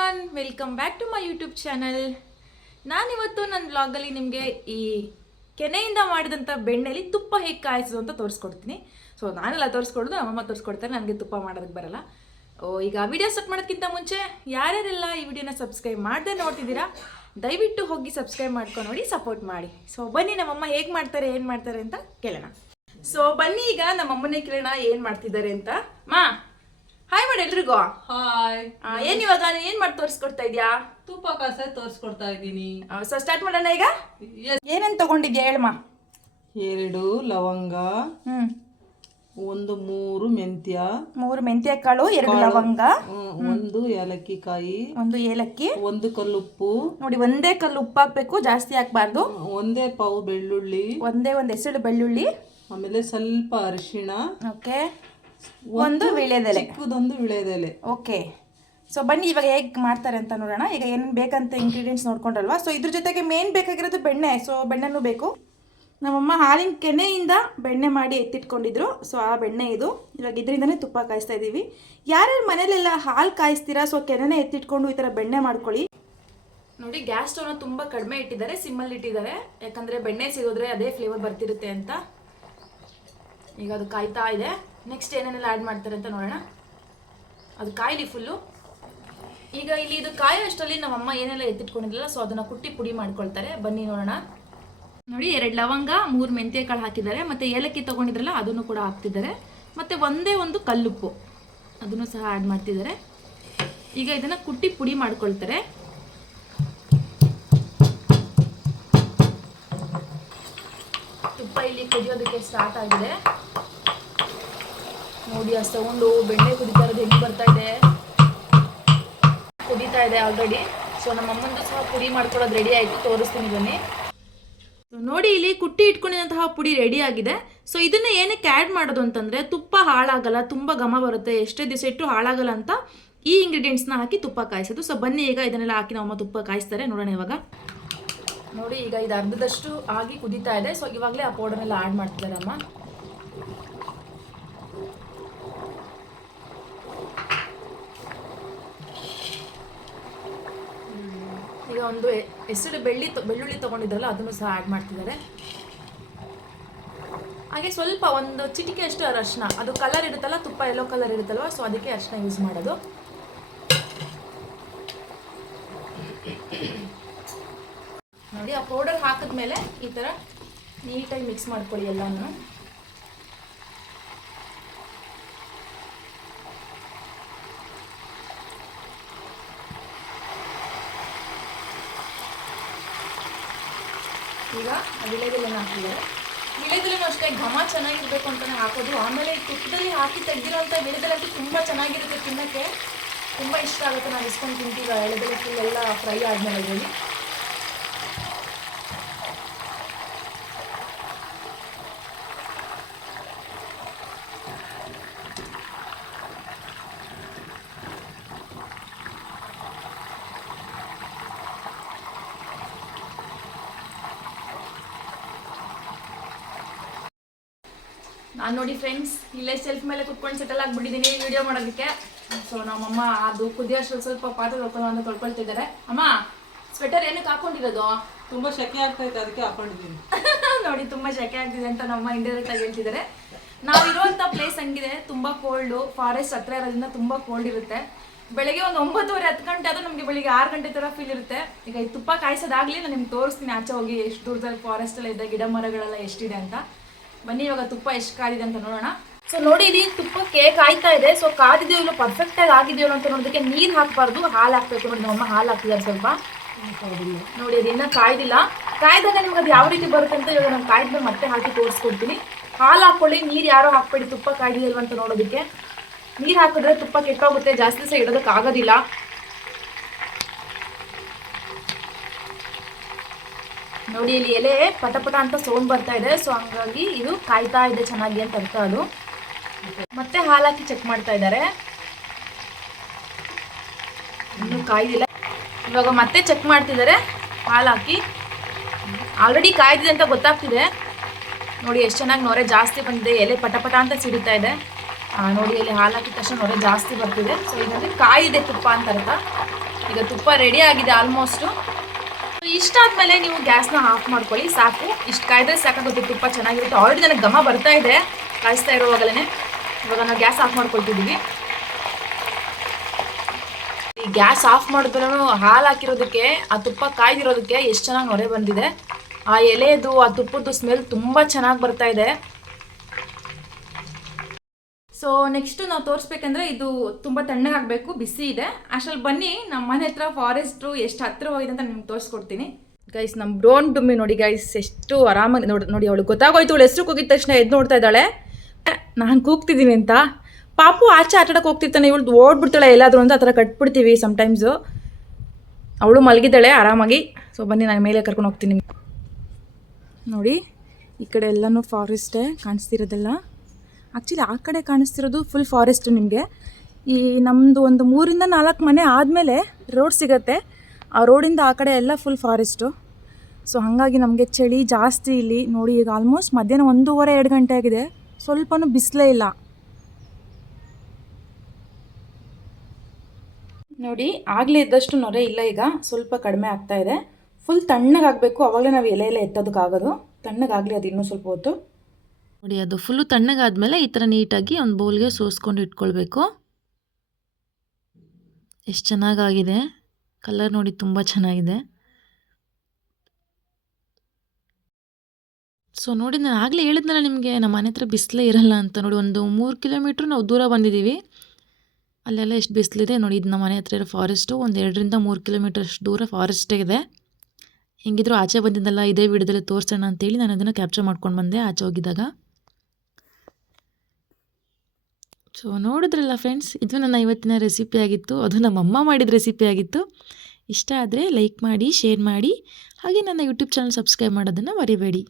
Everyone welcome back to my YouTube channel ನಾನಿವತ್ತು ನನ್ನ ಬ್ಲಾಗಲ್ಲಿ ನಿಮಗೆ ಈ ಕೆನೆಯಿಂದ ಮಾಡಿದಂಥ ಬೆಣ್ಣೆಲಿ ತುಪ್ಪ ಹೇಗೆ ಕಾಯಿಸೋದು ಅಂತ ತೋರಿಸ್ಕೊಡ್ತೀನಿ. ಸೊ ನಾನೆಲ್ಲ ತೋರಿಸ್ಕೊಡೋದು, ನಮ್ಮಮ್ಮ ತೋರಿಸ್ಕೊಡ್ತಾರೆ, ನನಗೆ ತುಪ್ಪ ಮಾಡೋದಕ್ಕೆ ಬರಲ್ಲ. ಓ, ಈಗ ವಿಡಿಯೋ ಸ್ಟಾರ್ಟ್ ಮಾಡೋದಕ್ಕಿಂತ ಮುಂಚೆ ಯಾರ್ಯಾರೆಲ್ಲ ಈ ವಿಡಿಯೋನ ಸಬ್ಸ್ಕ್ರೈಬ್ ಮಾಡದೆ ನೋಡ್ತಿದ್ದೀರಾ, ದಯವಿಟ್ಟು ಹೋಗಿ ಸಬ್ಸ್ಕ್ರೈಬ್ ಮಾಡ್ಕೊಂಡು ನೋಡಿ ಸಪೋರ್ಟ್ ಮಾಡಿ. ಸೊ ಬನ್ನಿ ನಮ್ಮಮ್ಮ ಹೇಗೆ ಮಾಡ್ತಾರೆ, ಏನು ಮಾಡ್ತಾರೆ ಅಂತ ಕೇಳೋಣ. ಸೊ ಬನ್ನಿ ಈಗ ನಮ್ಮಮ್ಮನೇ ಕೇಳೋಣ, ಏನು ಮಾಡ್ತಿದ್ದಾರೆ ಅಂತ. ಮಾ ಮಾಡಿ ಎಲ್ರಿಗೂ ಹಾಯ್ ಏನ್ ಇವಾಗ ಏನ್ ಮಾಡಿ ತೋರಿಸ್ಕೊಡ್ತಾ ಇದ್ಯಾ? ತುಪ್ಪ ಕಸ ತೋರಿಸ್ಕೊಡ್ತಾ ಇದ್ದೀನಿ. ಸೊ ಸ್ಟಾರ್ಟ್ ಮಾಡೋಣ ಈಗ? ಏನೇನ್ ತಗೊಂಡಿದ್ಯಾ ಹೇಳಮ್ಮ? ಎರಡು ಲವಂಗ ಹ್ಮ್. ಒಂದು ಮೂರು ಮೆಂತ್ಯ. ಮೂರು ಮೆಂತ್ಯ ಕಾಳು. ಎರಡು ಲವಂಗ ಒಂದು ಏಲಕ್ಕಿ ಕಾಯಿ ಒಂದು ಏಲಕ್ಕಿ. ಒಂದು ಕಲ್ಲುಪ್ಪು. ನೋಡಿ ಒಂದೇ ಕಲ್ಲು ಉಪ್ಪು ಹಾಕ್ಬೇಕು ಜಾಸ್ತಿ ಹಾಕ್ಬಾರ್ದು. ಒಂದೇ ಪಾವು ಬೆಳ್ಳುಳ್ಳಿ. ಒಂದೇ ಒಂದು ಹೆಸರು ಬೆಳ್ಳುಳ್ಳಿ. ಆಮೇಲೆ ಸ್ವಲ್ಪ ಅರಿಶಿಣ. ಓಕೆ ಒಂದು ವೀಳ್ಯದೆಲೆ. ಚಿಕ್ಕದೊಂದು ವಿಳೆದೆಲೆ ಓಕೆ. ಸೊ ಬನ್ನಿ ಇವಾಗ ಹೇಗೆ ಮಾಡ್ತಾರೆ ಅಂತ ನೋಡೋಣ. ಈಗ ಏನೇನು ಬೇಕಂತ ಇಂಗ್ರೀಡಿಯೆಂಟ್ಸ್ ನೋಡ್ಕೊಂಡಲ್ವಾ? ಸೊ ಇದ್ರ ಜೊತೆಗೆ ಮೇನ್ ಬೇಕಾಗಿರೋದು ಬೆಣ್ಣೆ. ಸೊ ಬೆಣ್ಣೆನೂ ಬೇಕು. ನಮ್ಮಮ್ಮ ಹಾಲಿನ ಕೆನೆಯಿಂದ ಬೆಣ್ಣೆ ಮಾಡಿ ಎತ್ತಿಟ್ಕೊಂಡಿದ್ರು. ಸೊ ಆ ಬೆಣ್ಣೆ ಇದು. ಇವಾಗ ಇದರಿಂದನೇ ತುಪ್ಪ ಕಾಯಿಸ್ತಾ ಇದ್ದೀವಿ ಯಾರ್ಯಾರು ಮನೇಲೆಲ್ಲ ಹಾಲು ಕಾಯಿಸ್ತೀರಾ? ಸೊ ಕೆನೆನೇ ಎತ್ತಿಟ್ಕೊಂಡು ಈ ಥರ ಬೆಣ್ಣೆ ಮಾಡ್ಕೊಳ್ಳಿ. ನೋಡಿ ಗ್ಯಾಸ್ ಸ್ಟವ್ನ ತುಂಬ ಕಡಿಮೆ ಇಟ್ಟಿದ್ದಾರೆ ಸಿಮ್ಮಲ್ಲಿ ಇಟ್ಟಿದ್ದಾರೆ. ಯಾಕಂದರೆ ಬೆಣ್ಣೆ ಸಿಗೋದ್ರೆ ಅದೇ ಫ್ಲೇವರ್ ಬರ್ತಿರುತ್ತೆ ಅಂತ. ಈಗ ಅದು ಕಾಯ್ತಾ ಇದೆ. ನೆಕ್ಸ್ಟ್ ಏನೇನೆಲ್ಲ ಆ್ಯಡ್ ಮಾಡ್ತಾರೆ ಅಂತ ನೋಡೋಣ. ಅದು ಕಾಯಿಲಿ ಫುಲ್ಲು ಈಗ ಇಲ್ಲಿ ಇದು ಕಾಯೋ ಅಷ್ಟರಲ್ಲಿ ನಮ್ಮಮ್ಮ ಏನೆಲ್ಲ ಎತ್ತಿಟ್ಕೊಂಡಿದ್ರಲ್ಲ ಸೊ ಅದನ್ನು ಕುಟ್ಟಿ ಪುಡಿ ಮಾಡ್ಕೊಳ್ತಾರೆ. ಬನ್ನಿ ನೋಡೋಣ. ನೋಡಿ, ಎರಡು ಲವಂಗ, ಮೂರು ಮೆಂತ್ಯ ಕಾಳು ಹಾಕಿದ್ದಾರೆ. ಮತ್ತು ಏಲಕ್ಕಿ ತಗೊಂಡಿದ್ರಲ್ಲ, ಅದನ್ನು ಕೂಡ ಹಾಕ್ತಿದ್ದಾರೆ. ಮತ್ತು ಒಂದೇ ಒಂದು ಕಲ್ಲುಪ್ಪು. ಅದನ್ನು ಸಹ ಆ್ಯಡ್ ಮಾಡ್ತಿದ್ದಾರೆ. ಈಗ ಇದನ್ನು ಕುಟ್ಟಿ ಪುಡಿ ಮಾಡ್ಕೊಳ್ತಾರೆ. ತುಪ್ಪ ಇಲ್ಲಿ ಕುದಿಯೋದಕ್ಕೆ ಸ್ಟಾರ್ಟ್ ಆಗಿದೆ. ನೋಡಿ ಅಷ್ಟು ತಗೊಂಡು ಬೆಣ್ಣೆ ಕುದಿತಾ ಇರೋದು ಹೆಂಗೆ ಬರ್ತಾ ಇದೆ? ಕುದೀತಾ ಇದೆ ಆಲ್ರೆಡಿ ಸೊ ನಮ್ಮ ಅಮ್ಮಂದು ಸಹ ಪುಡಿ ಮಾಡ್ಕೊಳ್ಳೋದು ರೆಡಿ ಆಯಿತು. ತೋರಿಸ್ತೀನಿ ಬನ್ನಿ. ನೋಡಿ, ಇಲ್ಲಿ ಕುಟ್ಟಿ ಇಟ್ಕೊಂಡಿದಂತಹ ಪುಡಿ ರೆಡಿ ಆಗಿದೆ. ಸೊ ಇದನ್ನ ಏನಕ್ಕೆ ಆ್ಯಡ್ ಮಾಡೋದು ಅಂತಂದರೆ, ತುಪ್ಪ ಹಾಳಾಗಲ್ಲ, ತುಂಬ ಘಮ ಬರುತ್ತೆ. ಎಷ್ಟೇ ದಿವಸ ಇಟ್ಟು ಹಾಳಾಗಲ್ಲ ಅಂತ ಈ ಇಂಗ್ರೀಡಿಯೆಂಟ್ಸ್ನ ಹಾಕಿ ತುಪ್ಪ ಕಾಯಿಸೋದು. ಸೊ ಬನ್ನಿ, ಈಗ ಇದನ್ನೆಲ್ಲ ಹಾಕಿ ನಮ್ಮ ತುಪ್ಪ ಕಾಯಿಸ್ತಾರೆ. ನೋಡೋಣ ಇವಾಗ. ನೋಡಿ, ಈಗ ಇದು ಅರ್ಧದಷ್ಟು ಆಗಿ ಕುದೀತಾ ಇದೆ. ಸೊ ಇವಾಗಲೇ ಆ ಪೌಡರ್ನೆಲ್ಲ ಆ್ಯಡ್ ಮಾಡ್ತಿದ್ದಾರೆ ಅಮ್ಮ ಈಗ ಒಂದು ಹೆಸರು ಬೆಳ್ಳಿ ಬೆಳ್ಳುಳ್ಳಿ ತಗೊಂಡಿದ್ರಲ್ಲ, ಅದನ್ನು ಸಹ ಆ್ಯಡ್ ಮಾಡ್ತಿದ್ದಾರೆ. ಹಾಗೆ ಸ್ವಲ್ಪ ಒಂದು ಚಿಟಿಕೆ ಅಷ್ಟು ಅರಶಿನ. ಅದು ಕಲರ್ ಇರುತ್ತಲ್ಲ, ತುಪ್ಪ ಎಲ್ಲೋ ಕಲರ್ ಇರುತ್ತಲ್ವ ಸೊ ಅದಕ್ಕೆ ಅರಶಿನ ಯೂಸ್ ಮಾಡೋದು. ನೋಡಿ, ಆ ಪೌಡರ್ ಹಾಕಿದ್ಮೇಲೆ ಈ ಥರ ನೀಟಾಗಿ ಮಿಕ್ಸ್ ಮಾಡ್ಕೊಳ್ಳಿ ಎಲ್ಲನೂ ಈಗ ವಿಳೆದೆಲೆನ ಹಾಕಿದ್ದಾರೆ. ವಿಳೆದೆಲೆನೂ ಅಷ್ಟೇ, ಘಮ ಚೆನ್ನಾಗಿರ್ಬೇಕು ಅಂತಲೇ ಹಾಕೋದು. ಆಮೇಲೆ ತುಪ್ಪದಲ್ಲಿ ಹಾಕಿ ತೆಗ್ದಿರೋಂಥ ವಿಳೆದೆಲೆ ಅಂತೂ ತುಂಬ ಚೆನ್ನಾಗಿರುತ್ತೆ ತಿನ್ನೋಕ್ಕೆ. ತುಂಬ ಇಷ್ಟ ಆಗುತ್ತೆ. ನಾವು ಇಸ್ಕೊಂಡು ತಿಂತೀವಿ ಎಳೆದೆಲೆ ಫುಲ್ ಎಲ್ಲ ಫ್ರೈ ಆದಮೇಲೆ ಅದರಲ್ಲಿ. ನಾನು ನೋಡಿ ಫ್ರೆಂಡ್ಸ್ ಇಲ್ಲೇ ಸೆಲ್ಫ್ ಮೇಲೆ ಕುತ್ಕೊಂಡು ಸೆಟಲ್ ಆಗಿಬಿಟ್ಟಿದ್ದೀನಿ ವಿಡಿಯೋ ಮಾಡೋದಕ್ಕೆ. ಸೊ ನಮ್ಮಮ್ಮ ಅದು ಕುದಿಯೋ ಸ್ವಲ್ಪ ಪಾತ್ರೆ ತೊಳ್ಕೊಳ್ಳೋ ಅಂತ ತೊಳ್ಕೊಳ್ತಿದ್ದಾರೆ. ಅಮ್ಮ ಸ್ವೆಟರ್ ಏನಕ್ಕೆ ಹಾಕೊಂಡಿರೋದು? ತುಂಬಾ ಶೆಕೆ ಇತ್ತು ಅದಕ್ಕೆ ಹಾಕೊಂಡಿದ್ದೀನಿ. ನೋಡಿ ತುಂಬಾ ಶೆಕೆ ಆಗ್ತಿದೆ ಅಂತ ನಮ್ಮ ಇಂಡೈರೆಕ್ಟ್ ಆಗಿ ಹೇಳ್ತಿದ್ದಾರೆ. ನಾವು ಇರುವಂತ ಪ್ಲೇಸ್ ಹಂಗಿದೆ ತುಂಬಾ ಕೋಲ್ಡು ಫಾರೆಸ್ಟ್ ಹತ್ರ ಇರೋದ್ರಿಂದ ತುಂಬಾ ಕೋಲ್ಡ್ ಇರುತ್ತೆ. ಬೆಳಗ್ಗೆ ಒಂದು ಒಂಬತ್ತುವರೆ ಹತ್ತು ಗಂಟೆ ಆದ್ರೂ ನಮಗೆ ಬೆಳಿಗ್ಗೆ ಆರು ಗಂಟೆ ತರ ಫೀಲ್ ಇರುತ್ತೆ. ಈಗ ಈ ತುಪ್ಪ ಕಾಯಿಸೋದಾಗ್ಲಿ ನಾನು ನಿಮ್ಗೆ ತೋರಿಸ್ತೀನಿ ಆಚೆ ಹೋಗಿ ಎಷ್ಟು ದೂರದಲ್ಲಿ ಫಾರೆಸ್ಟ್ ಎಲ್ಲ ಇದೆ ಗಿಡ ಮರಗಳೆಲ್ಲ ಎಷ್ಟಿದೆ ಅಂತ. ಬನ್ನಿ, ಇವಾಗ ತುಪ್ಪ ಎಷ್ಟು ಕಾದಿದೆ ಅಂತ ನೋಡೋಣ. ಸೊ ನೋಡಿ ಇಲ್ಲಿ ತುಪ್ಪ ಕೇಕ್ ಆಯ್ತಾ ಇದೆ. ಸೊ ಕಾದಿದೆಯೋ ಇಲ್ಲ ಪರ್ಫೆಕ್ಟ್ ಆಗಿ ಆಗಿದೆಯೋ ಅಂತ ನೋಡೋದಕ್ಕೆ ನೀರು ಹಾಕಬಾರ್ದು. ಹಾಲು ಹಾಕ್ಬೇಕು ನೋಡಿ, ನಮ್ಮ ಹಾಲು ಹಾಕ್ತಿದ್ದಾರೆ ಸ್ವಲ್ಪ. ನೋಡಿ, ಅದು ಇನ್ನೂ ಕಾಯ್ದಿಲ್ಲ. ಕಾಯ್ದಾಗ ನಿಮ್ಗೆ ಅದು ಯಾವ ರೀತಿ ಬರುತ್ತೆ ಅಂತ ಇವಾಗ ನಾನು ಕಾಯ್ದ ಮತ್ತೆ ಹಾಕಿ ತೋರಿಸ್ಕೊಡ್ತೀನಿ. ಹಾಲು ಹಾಕೊಳ್ಳಿ, ನೀರು ಯಾರೋ ಹಾಕ್ಬೇಡಿ, ತುಪ್ಪ ಕಾಯ್ದಿದೆಯಲ್ವ ಅಂತ ನೋಡೋದಕ್ಕೆ. ನೀರು ಹಾಕಿದ್ರೆ ತುಪ್ಪ ಕೆಟ್ಟೋಗುತ್ತೆ, ಜಾಸ್ತಿ ಸಹ ಇಡೋದಕ್ಕೆ ಆಗೋದಿಲ್ಲ ನೋಡಿ, ಇಲ್ಲಿ ಎಲೆ ಪಟ ಪಟ ಅಂತ ಸೌಂಡ್ ಬರ್ತಾ ಇದೆ. ಸೊ ಹಂಗಾಗಿ ಇದು ಕಾಯ್ತಾ ಇದೆ ಚೆನ್ನಾಗಿ ಅಂತ ಅರ್ಥ ಅದು. ಮತ್ತೆ ಹಾಲಾಕಿ ಚೆಕ್ ಮಾಡ್ತಾ ಇದ್ದಾರೆ. ಇನ್ನೂ ಕಾಯ್ದಿಲ್ಲ. ಇವಾಗ ಮತ್ತೆ ಚೆಕ್ ಮಾಡ್ತಿದ್ದಾರೆ ಹಾಲಾಕಿ. ಆಲ್ರೆಡಿ ಕಾಯ್ದಿದೆ ಅಂತ ಗೊತ್ತಾಗ್ತಿದೆ. ನೋಡಿ, ಎಷ್ಟು ಚೆನ್ನಾಗಿ ನೊರೆ ಜಾಸ್ತಿ ಬಂದಿದೆ. ಎಲೆ ಪಟಪಟ ಪಟ ಅಂತ ಸಿಡಿತಾ ಇದೆ. ನೋಡಿ, ಇಲ್ಲಿ ಹಾಲು ಹಾಕಿದ ತಕ್ಷಣ ನೊರೆ ಜಾಸ್ತಿ ಬರ್ತಿದೆ. ಸೊ ಇದರಲ್ಲಿ ಕಾಯಿದೆ ತುಪ್ಪ ಅಂತ ಅರ್ಥ. ಈಗ ತುಪ್ಪ ರೆಡಿ ಆಗಿದೆ ಆಲ್ಮೋಸ್ಟು ಇಷ್ಟಾದ್ಮೇಲೆ ನೀವು ಗ್ಯಾಸ್ನ ಆಫ್ ಮಾಡ್ಕೊಳ್ಳಿ, ಸಾಕು. ಇಷ್ಟು ಕಾಯ್ದ್ರೆ ಸಾಕಾಗುತ್ತೆ ತುಪ್ಪ ಚೆನ್ನಾಗಿರುತ್ತೆ. ಆಲ್ರೆಡಿ ನನಗೆ ಘಮ ಬರ್ತಾ ಇದೆ. ಕಾಯಿಸ್ತಾ ಇರೋವಾಗಲೇ ಇವಾಗ ನಾವು ಗ್ಯಾಸ್ ಆಫ್ ಮಾಡ್ಕೊಳ್ತಿದ್ದೀವಿ ಈ ಗ್ಯಾಸ್ ಆಫ್ ಮಾಡಿದ್ರೂ ಹಾಲು ಹಾಕಿರೋದಕ್ಕೆ, ಆ ತುಪ್ಪ ಕಾಯ್ದಿರೋದಕ್ಕೆ ಎಷ್ಟು ಚೆನ್ನಾಗಿ ಹೊರೆ ಬಂದಿದೆ. ಆ ಎಲೆದು, ಆ ತುಪ್ಪದ್ದು ಸ್ಮೆಲ್ ತುಂಬ ಚೆನ್ನಾಗಿ ಬರ್ತಾ ಇದೆ. ಸೊ ನೆಕ್ಸ್ಟ್ ನಾವು ತೋರಿಸ್ಬೇಕಂದ್ರೆ ಇದು ತುಂಬ ತಣ್ಣಗಾಗಬೇಕು ಬಿಸಿ ಇದೆ. ಅಷ್ಟರಲ್ಲಿ ಬನ್ನಿ ನಮ್ಮ ಮನೆ ಹತ್ರ ಫಾರೆಸ್ಟು ಎಷ್ಟು ಹತ್ತಿರವಾಗಿದೆ ಅಂತ ನಿಮ್ಗೆ ತೋರಿಸ್ಕೊಡ್ತೀನಿ. ಗೈಸ್ ನಮ್ಮ ಡ್ರೋನ್ ಡುಮ್ಮಿ ನೋಡಿ ಗೈಸ್ ಎಷ್ಟು ಆರಾಮಾಗಿ ನೋಡಿ ನೋಡಿ ಅವಳು ಗೊತ್ತಾಗೋಯ್ತು, ಅವಳು ಹೆಸರು ಕೂಗಿದ ತಕ್ಷಣ ಎದ್ದು ನೋಡ್ತಾ ಇದ್ದಾಳೆ. ನಾನು ಕೂಗ್ತಿದ್ದೀನಿ ಅಂತ. ಪಾಪು ಆಚೆ ಆಟಾಡಕ್ಕೆ ಹೋಗ್ತಿರ್ತಾನೆ ಇವಳು ಓಡ್ಬಿಡ್ತಾಳೆ ಎಲ್ಲಾದರೂ ಅಂತ ಆ ಥರ ಕಟ್ಬಿಡ್ತೀವಿ ಸಮ್ಟೈಮ್ಸು ಅವಳು ಮಲಗಿದ್ದಾಳೆ ಆರಾಮಾಗಿ. ಸೊ ಬನ್ನಿ, ನಾನು ಮೇಲೆ ಕರ್ಕೊಂಡು ಹೋಗ್ತೀನಿ ನೋಡಿ, ಈ ಕಡೆ ಎಲ್ಲನೂ ಫಾರೆಸ್ಟೇ ಕಾಣಿಸ್ತಿರೋದೆಲ್ಲ. ಆ್ಯಕ್ಚುಲಿ ಆ ಕಡೆ ಕಾಣಿಸ್ತಿರೋದು ಫುಲ್ ಫಾರೆಸ್ಟ್ ನಿಮಗೆ. ಈ ನಮ್ಮದು ಒಂದು ಮೂರಿಂದ ನಾಲ್ಕು ಮನೆ ಆದಮೇಲೆ ರೋಡ್ ಸಿಗತ್ತೆ. ಆ ರೋಡಿಂದ ಆ ಕಡೆ ಎಲ್ಲ ಫುಲ್ ಫಾರೆಸ್ಟು ಸೊ ಹಾಗಾಗಿ ನಮಗೆ ಚಳಿ ಜಾಸ್ತಿ ಇಲ್ಲಿ. ನೋಡಿ, ಈಗ ಆಲ್ಮೋಸ್ಟ್ ಮಧ್ಯಾಹ್ನ ಒಂದೂವರೆ, ಎರಡು ಗಂಟೆ ಆಗಿದೆ. ಸ್ವಲ್ಪನೂ ಬಿಸಿಲೇ ಇಲ್ಲ. ನೋಡಿ, ಆಗಲೇ ಇದ್ದಷ್ಟು ನೊರೆ ಇಲ್ಲ ಈಗ. ಸ್ವಲ್ಪ ಕಡಿಮೆ ಆಗ್ತಾ ಇದೆ. ಫುಲ್ ತಣ್ಣಗಾಗಬೇಕು. ಅವಾಗಲೇ ನಾವು ಎಲೆ ಎಲ್ಲ ಎತ್ತೋದಕ್ಕಾಗೋದು. ತಣ್ಣಗಾಗಲಿ ಅದು ಇನ್ನೂ ಸ್ವಲ್ಪ ಹೊತ್ತು. ನೋಡಿ, ಅದು ಫುಲ್ಲು ತಣ್ಣಗಾದ್ಮೇಲೆ ಈ ಥರ ನೀಟಾಗಿ ಒಂದು ಬೌಲ್ಗೆ ಸೋಸ್ಕೊಂಡು ಇಟ್ಕೊಳ್ಬೇಕು. ಎಷ್ಟು ಚೆನ್ನಾಗಾಗಿದೆ. ಕಲರ್ ನೋಡಿ ತುಂಬ ಚೆನ್ನಾಗಿದೆ. ಸೊ, ನೋಡಿ, ನಾನು ಆಗಲೇ ಹೇಳಿದ್ನಲ್ಲ ನಿಮಗೆ, ನಮ್ಮ ಮನೆ ಹತ್ರ ಬಿಸಿಲೇ ಇರಲ್ಲ ಅಂತ. ನೋಡಿ, ಒಂದು ಮೂರು ಕಿಲೋಮೀಟ್ರ್ ನಾವು ದೂರ ಬಂದಿದ್ದೀವಿ. ಅಲ್ಲೆಲ್ಲ ಎಷ್ಟು ಬಿಸಿಲಿದೆ ನೋಡಿ, ಇದು ನಮ್ಮ ಮನೆ ಹತ್ರ ಇರೋ ಫಾರೆಸ್ಟು. ಒಂದು ಎರಡರಿಂದ ಮೂರು ಕಿಲೋಮೀಟರ್ ಅಷ್ಟು ದೂರ ಫಾರೆಸ್ಟೇ ಇದೆ. ಹೆಂಗಿದ್ರು ಆಚೆ ಬಂದಿದ್ದಲ್ಲ ಇದೇ ವಿಡಿಯೋದಲ್ಲಿ ತೋರಿಸೋಣ ಅಂತೇಳಿ ನಾನು ಅದನ್ನು ಕ್ಯಾಪ್ಚರ್ ಮಾಡ್ಕೊಂಡು ಬಂದೆ, ಆಚೆ ಹೋಗಿದ್ದಾಗ. ಸೊ ನೋಡಿದ್ರಲ್ಲ ಫ್ರೆಂಡ್ಸ್ ಇದು ನನ್ನ ಇವತ್ತಿನ ರೆಸಿಪಿ ಆಗಿತ್ತು. ಅದು ನಮ್ಮಮ್ಮ ಮಾಡಿದ ರೆಸಿಪಿ ಆಗಿತ್ತು. ಇಷ್ಟ ಆದರೆ ಲೈಕ್ ಮಾಡಿ ಶೇರ್ ಮಾಡಿ. ಹಾಗೆ ನನ್ನ ಯೂಟ್ಯೂಬ್ ಚಾನಲ್ ಸಬ್ಸ್ಕ್ರೈಬ್ ಮಾಡೋದನ್ನು ಮರಿಬೇಡಿ.